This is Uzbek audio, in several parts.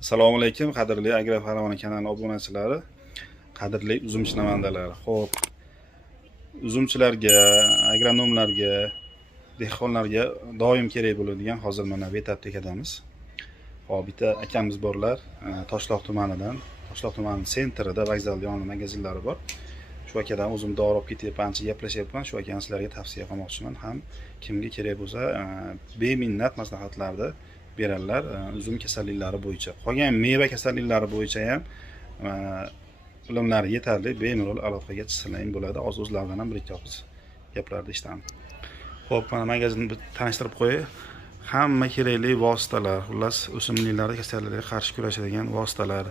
Assalomu alaykum, qadrli Agrofarg'ona kanali obunachilari, qadrli uzumchi namandalar. Xo'p, uzumchilarga, agronomlarga, dehqonlarga doim kerak bo'ladigan hozir mana Betap tekadamiz. Hop, bitta akamiz borlar, Toshloq tumanidan. Toshloq tumani sentrida vokzal yonida magazinlari bor. Shu akadan o'zim dori olib ketyapman, ancha gaplashyapman. Shu akani sizlarga tavsiya qilmoqchiman. Ham kimga kerak bo'lsa, beminnat maslahatlarni beradilar uzum kasalliklari bo'yicha. Qolgan meva kasalliklari bo'yicha ham bilimlari yetarli, bemalol aloqaga chiqsalaring bo'ladi. Hozir o'zlaridan ham bir-ikki og'iz gaplarni eshitaman. Xo'p, mana magazinni tanishtirib qo'yay. Hamma kerakli vositalar, xullas o'simliklar kasalliklarga qarshi kurashadigan vositalar,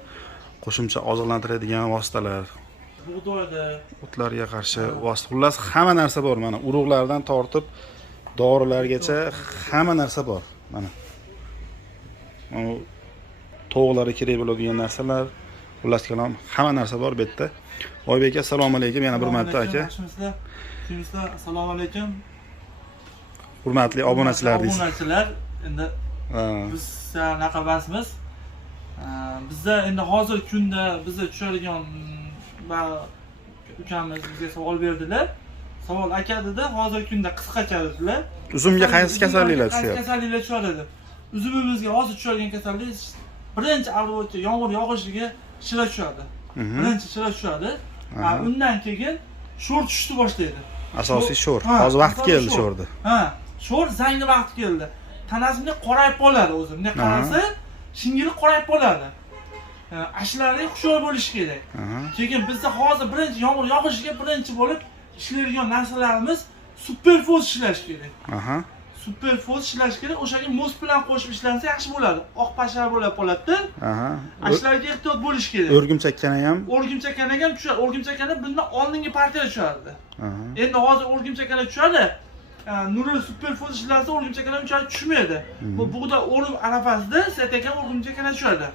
qo'shimcha oziqlantiradigan vositalar, bug'doyda o'tlarga qarshi vosita, xullas hamma narsa bor. Mana urug'lardan tortib dorilargacha hamma narsa bor. Mana to'g'lari kerak bo'ladigan narsalar, xullas kalom hamma narsa bor bu yerda. Oybek aka, assalomu alaykum. Yana bir marta aka. Sizlar assalomu alaykum. Hurmatli obunachilar deysiz. Obunachilar, endi biz sanaqa emasmiz. Bizda endi hozir kunda bizga tushadigan ukamiz bizga savol berdilar. Savol aka dedi, hozir kunda qisqacha dedilar. Uzumga qaysi kasalliklar tushyapti? Qaysi kasalliklar tushadi? Uzumimizga hozir tushadigan kasallik birinchi avvalcha yomg'ir yog'ishiga shira tushadi. Birinchi shira tushadi. Undan keyin sho'r tushishni boshlaydi. Asosiy sho'r. Hozir vaqt keldi sho'rda. Sho'r zangni vaqti keldi. Tanasini qorayib qoladi o'zi. Bunday qarasa, shingili qorayib qoladi. Ashlari hushyor bo'lishi kerak. Keyin bizda hozir birinchi yomg'ir yog'ishiga birinchi bo'lib ishlaydigan narsalarimiz superfoz ishlash kerak. Superfoz ishlash kerak. O'shaga muz bilan qo'shib ishlansa yaxshi bo'ladi. Oq pashar bo'lib qoladi. Ashlarga ehtiyot bo'lish kerak. O'rgimchakkani ham tushadi. O'rgimchakkani bundan oldingi partiya tushadi. Endi hozir o'rgimchakkani tushadi. Nuri superfoz ishlansa o'rgimchakkani unchalik tushmaydi. Bu bug'da o'rim arafasida setakan o'rgimchakkani tushadi.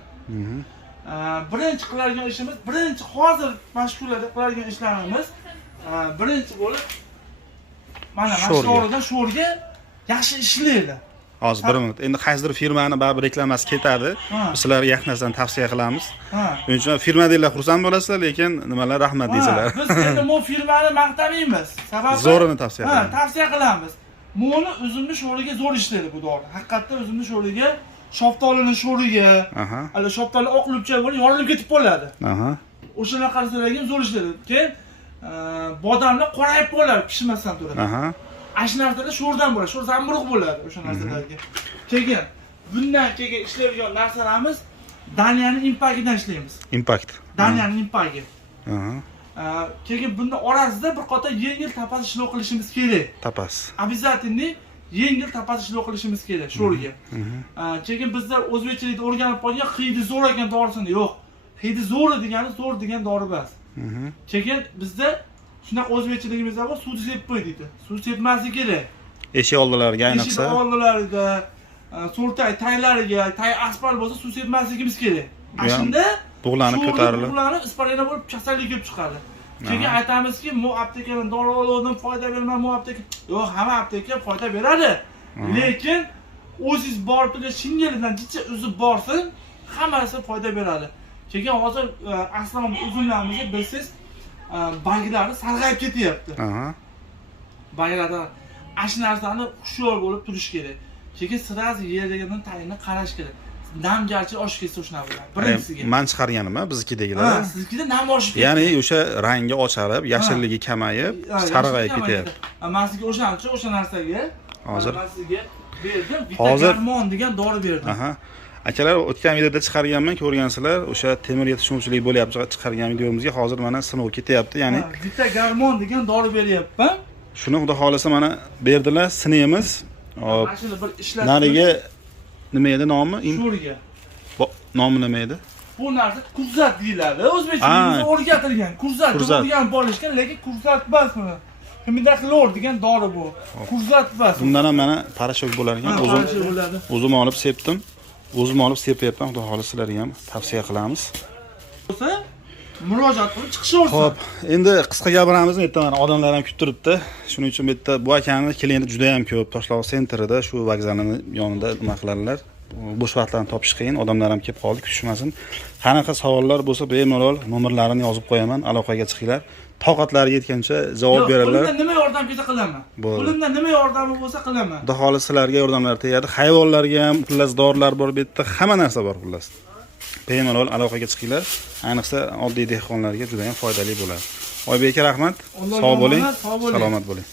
Birinchi qiladigan ishimiz, birinchi hozir mashg'ulotda qiladigan ishlarimiz birinchi bo'lib mana mashg'ulotdan sho'rga yaxshi ishlaydi. Hozir bir minut. Endi qaysidir firmani baribir reklamasi ketadi. Biz sizlarga yaxshi narsani tavsiya qilamiz. Shuning uchun firma deylar xursand bo'lasizlar, lekin nimalar rahmat deysizlar. Biz endi bu firmani maqtamaymiz. Sababi zo'rini tavsiya qilamiz. Tavsiya qilamiz. Buni uzumni sho'riga zo'r ishlaydi bu dori. Haqiqatda uzumni sho'riga, shoftolini sho'riga, hali shoftoli oqlubcha bo'lib yorilib ketib qoladi. O'shana qarasalarga zo'r ishlaydi. Keyin bodomlar qorayib qoladi pishmasdan turadi. Ash narsalar sho'rdan bo'ladi, sho'r zamburug' bo'ladi o'sha narsalarga. Keyin bundan keyin ishlaydigan narsalarimiz Daniyaning impagidan ishlaymiz. Impact. Daniyaning impagi. Keyin bundan orasida bir qator yengil tapas ishlov qilishimiz kerak. Tapas. Обязательно yengil tapas ishlov qilishimiz kerak sho'rga. Keyin bizlar o'zbekchilikda o'rganib qolgan hidi zo'r ekan dorisini yo'q. Hidi zo'r degani zo'r degan dori emas. Keyin bizda shunaqa o'zbekchiligimizda bor, suv sepmay deydi. Suv sepmaslik kerak. Eshik oldilariga ayniqsa. Eshik oldilarida, so'rtay taylariga, tay asfalt bo'lsa suv sepmasligimiz kerak. Shunda bug'lanib ko'tarilib, bug'lanib isparina bo'lib kasallik kelib chiqadi. Keyin aytamizki, bu aptekadan dori oldim, foyda bermay, bu apteka. Yo'q, hamma apteka foyda beradi. Lekin o'zingiz borib turgan shingelidan jicha uzib borsin, hammasi foyda beradi. Keyin hozir aslan uzumlarimizga bilsiz barglari sarg'ayib ketyapti. Barglardan ash narsani hushyor bo'lib turish kerak. Keyin sirasi yerdagidan tayinni qarash kerak. Namgarchi oshib ketsa o'shana bo'ladi. Birinchisiga. Men chiqarganim, biznikidagilar. Siznikida nam oshib ketdi. Ya'ni o'sha rangi ocharib, yashilligi kamayib, sarg'ayib ketyapti. Men sizga o'sha narsaga hozir sizga berdim. Vitagarmon degan dori berdim. Akalar, o'tgan videoda chiqarganman, ko'rgansizlar. O'sha temir yetishmovchilik bo'lyapti, chiqargan videomizga hozir mana sinov ketyapti, ya'ni Vitagarmon degan dori beryapman. Shuni xudo xolasa mana berdilar, sinaymiz. Hop. Mana bir ishlab. Nariga nima edi nomi? Sho'riga. Nomi nima edi? Bu narsa kurzat deyiladi. O'zbekchada o'rgatilgan. Kurzat o'rganib bo'lishgan, lekin kurzat emas buni. Himidaxlor degan dori bu. Kurzat emas. Bundan ham mana parashok bo'lar ekan. O'zim olib sepdim. O'zim olib sepyapman. Xudo xolasa sizlarga ham tavsiya qilamiz. Bo'lsa, murojaat qilib chiqishaversin. Xo'p, endi qisqa gapiramiz. Erta mana odamlar ham kutib turibdi. Shuning uchun bu yerda bu akani klienti juda ham ko'p. Toshloq sentrida, shu vokzalning yonida nima qiladilar. bo'sh vaqtlarni topish qiyin, odamlar ham kelib qoldi, kutishmasin. Qanaqa savollar bo'lsa bemalol nomerlarini yozib qo'yaman, aloqaga chiqinglar. Toqatlari yetgancha javob beradilar. Qo'limdan nima yordam kelsa qilaman. Bo'ldi. Qo'limdan nima yordami bo'lsa qilaman. Xudo xolis sizlarga yordamlar tegadi. Hayvonlarga ham xullas dorilar bor bu yerda, hamma narsa bor xullas. Bemalol aloqaga chiqinglar. Ayniqsa oddiy dehqonlarga juda ham foydali bo'ladi. Oybek aka rahmat. Sog' bo'ling, salomat bo'ling.